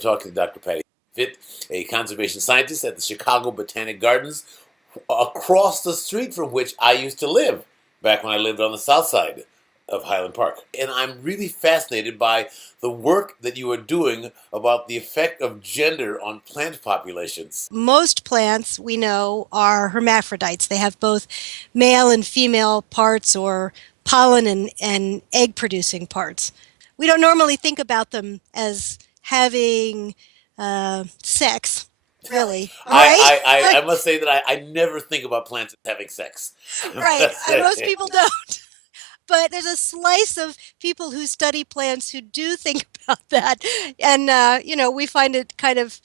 I'm talking to Dr. Pati VItt, a conservation scientist at the Chicago Botanic Gardens, across the street from which I used to live back when I lived on the south side of Highland Park. And I'm really fascinated by the work that you are doing about the effect of gender on plant populations. Most plants we know are hermaphrodites. They have both male and female parts, or pollen and egg producing parts. We don't normally think about them as having sex, really, right? I must say that I never think about plants as having sex. Right. Most people don't. But there's a slice of people who study plants who do think about that. And, we find it kind of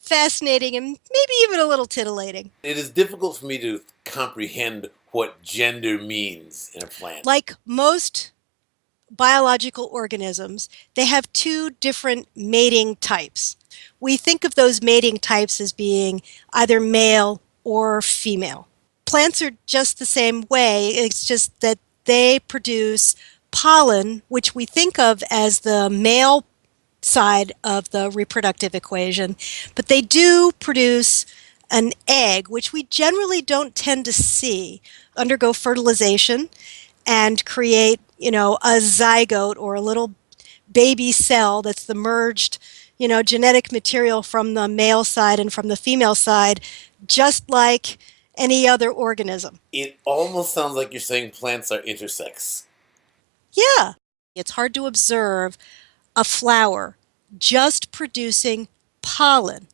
fascinating and maybe even a little titillating. It is difficult for me to comprehend what gender means in a plant. Like most biological organisms, they have two different mating types. We think of those mating types as being either male or female. Plants are just the same way. It's just that they produce pollen, which we think of as the male side of the reproductive equation, but they do produce an egg, which we generally don't tend to see, undergo fertilization and create, a zygote, or a little baby cell that's the merged, genetic material from the male side and from the female side, just like any other organism. It almost sounds like you're saying plants are intersex. Yeah. It's hard to observe a flower just producing pollen,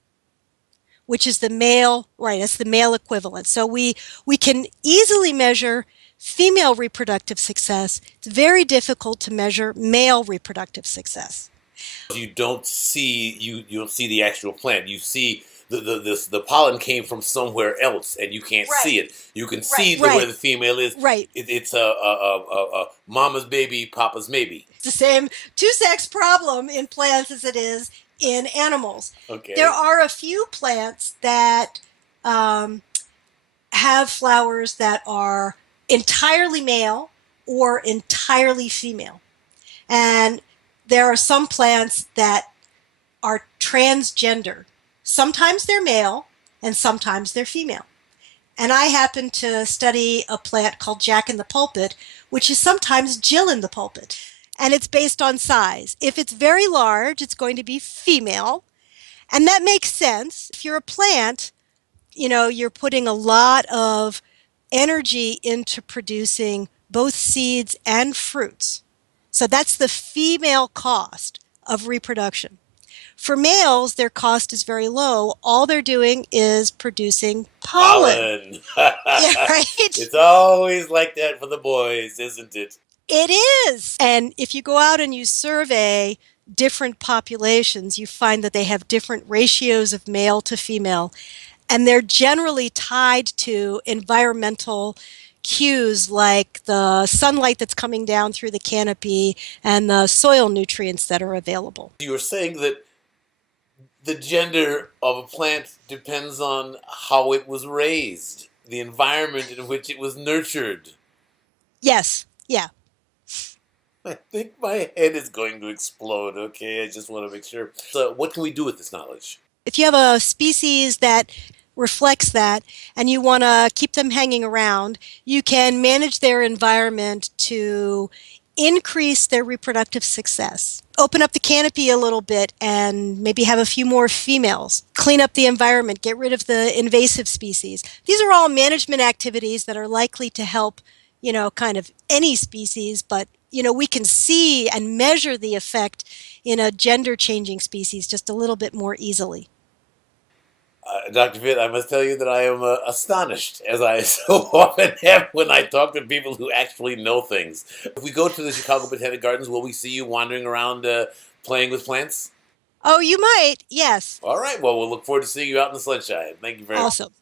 which is the male, right, that's the male equivalent. So we can easily measure female reproductive success. It's very difficult to measure male reproductive success. You don't see you don't see the actual plant. You see the pollen came from somewhere else, and you can't see it. You can see where the female is. Right. It's a mama's baby, papa's maybe. It's the same two-sex problem in plants as it is in animals. Okay. There are a few plants that have flowers that are entirely male or entirely female. And there are some plants that are transgender. Sometimes they're male and sometimes they're female. And I happen to study a plant called Jack in the Pulpit, which is sometimes Jill in the Pulpit. And it's based on size. If it's very large, it's going to be female. And that makes sense. If you're a plant, you're putting a lot of energy into producing both seeds and fruits. So that's the female cost of reproduction. For males, their cost is very low. All they're doing is producing pollen. Yeah, right? It's always like that for the boys, isn't it? It is. And if you go out and you survey different populations, you find that they have different ratios of male to female. And they're generally tied to environmental cues like the sunlight that's coming down through the canopy and the soil nutrients that are available. You were saying that the gender of a plant depends on how it was raised, the environment in which it was nurtured. Yes, yeah. I think my head is going to explode, okay? I just want to make sure. So what can we do with this knowledge? If you have a species that reflects that and you want to keep them hanging around, you can manage their environment to increase their reproductive success. Open up the canopy a little bit and maybe have a few more females. Clean up the environment, get rid of the invasive species. These are all management activities that are likely to help, kind of any species, but we can see and measure the effect in a gender-changing species just a little bit more easily. Dr. VItt, I must tell you that I am astonished, as I so often am when I talk to people who actually know things. If we go to the Chicago Botanic Gardens, will we see you wandering around playing with plants? Oh, you might, yes. All right, well, we'll look forward to seeing you out in the sunshine. Thank you very much. Awesome.